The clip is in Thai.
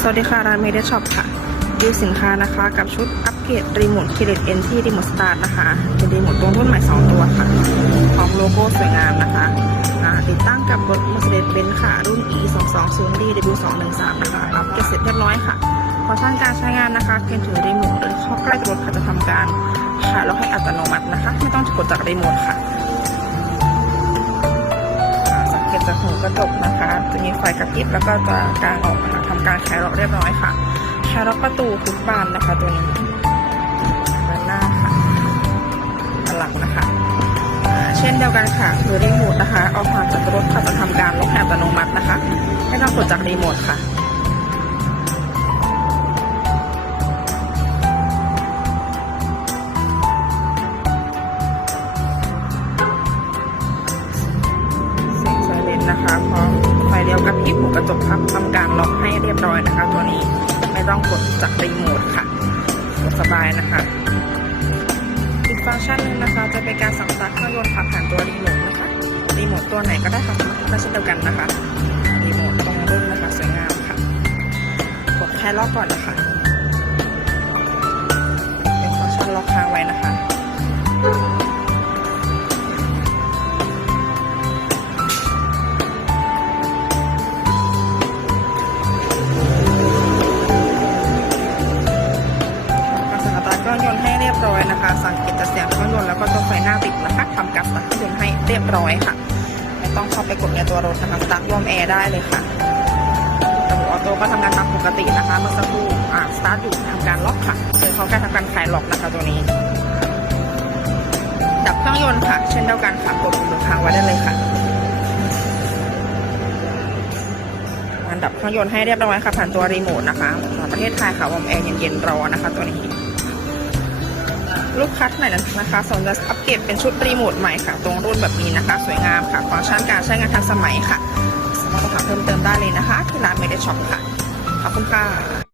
สวัสดีค่ะร้านเมดช็อปค่ะดูสินค้านะคะกับชุดอัปเกรดรีโมทคิเลตเอ็นที่รีโมทสตาร์ทนะคะ เป็นรีโมทตัวรุ่นใหม่ 2 ตัวค่ะพร้อมโลโก้สวยงามนะคะติดตั้งกับรถ Mercedes-Benz ค่ะ รุ่น E 2 2 0 D W 2 1 3นะคะอัปเกรดเสร็จเรียบร้อยค่ะพอท่านการใช้งานนะคะเพียงถือรีโมทหรือเข้าใกล้รถค่ะจะทำการขายล็อกให้อัตโนมัตินะคะ ไม่ต้องกดจากรีโมทค่ะอ่าสังเกตจากหูกระจกนะคะ จะมีไฟกระพริบแล้วก็จะกางออกนะคะียบร้อยค่ะคลายล็อกประตูทุกบานนะคะตัวนี้ด้านหน้าค่ะด้านหลังนะคะ เช่นเดียวกันค่ะคือรีโมทนะคะเอาผ่านจากรถค่ะจะทำการล็อกให้อัตโนมัตินะคะ ไม่ต้องกดจากรีโมทค่ะเสียงไซเรนนะคะพร้อม เลี้ยวกระพริบหัวกระจกพับทำการล็อกให้เรียบร้อยนะคะ ตัวนี้ไม่ต้องกดจากรีโมทค่ะกดสบายนะคะอีกฟังก์ชันหนึงนะคะจะเป็นการสั่งสตาร์ทเครื่องยนต์ผ่านตัวรีโมทนะคะรีโมทตัวไหนก็ได้ค่ะได้เช่นเดียวกันนะคะรีโมทตรงรุ่นนะคะสวยงามค่ะกดแค่ล็อกก่อนนะคะเป็นฟังก์ชันล็อกค้างไว้นะคะ ตาร์ทเครื่องยนต์ให้เรียบร้อยนะคะ สังเกตจากเสียงเครื่องยนต์แล้วก็ตัวไฟหน้าติดนะคะทำการสตาร์ทเครื่องยนต์ให้เรียบร้อยค่ะ ไม่ต้องเข้าไปกดในตัวรถนะคะตาร์ทวมแอร์ได้เลยค่ะระบบออโต้ก็ทำงานตามปกตินะคะเมื่อสักครู่อ่าสตาร์ทอยู่ทำการล็อกค่ะโดยเขาการทำการคลายล็อกนะคะตัวนี้ดับเครื่องยนต์ค่ะ เช่นเดียวกันค่ะกดปุ่มค้างไว้ได้เลยค่ะการดับเครื่องยนต์ให้เรียบร้อยค่ะผ่านตัวรีโมทนะคะประเทศไทยค่ะวอร์มแอร์เย็นๆรอนะคะตัวนี้ ลูกค้าท่านไหนนะคะสนใจอัปเกรดเป็นชุดรีโมทใหม่ค่ะ ตรงรุ่นแบบนี้นะคะ สวยงามค่ะ ฟังก์ชันการใช้งานทันสมัยค่ะ สามารถสอบถามเพิ่มเติมได้เลยนะคะ ที่ร้านเมดช็อปค่ะ ขอบคุณค่ะ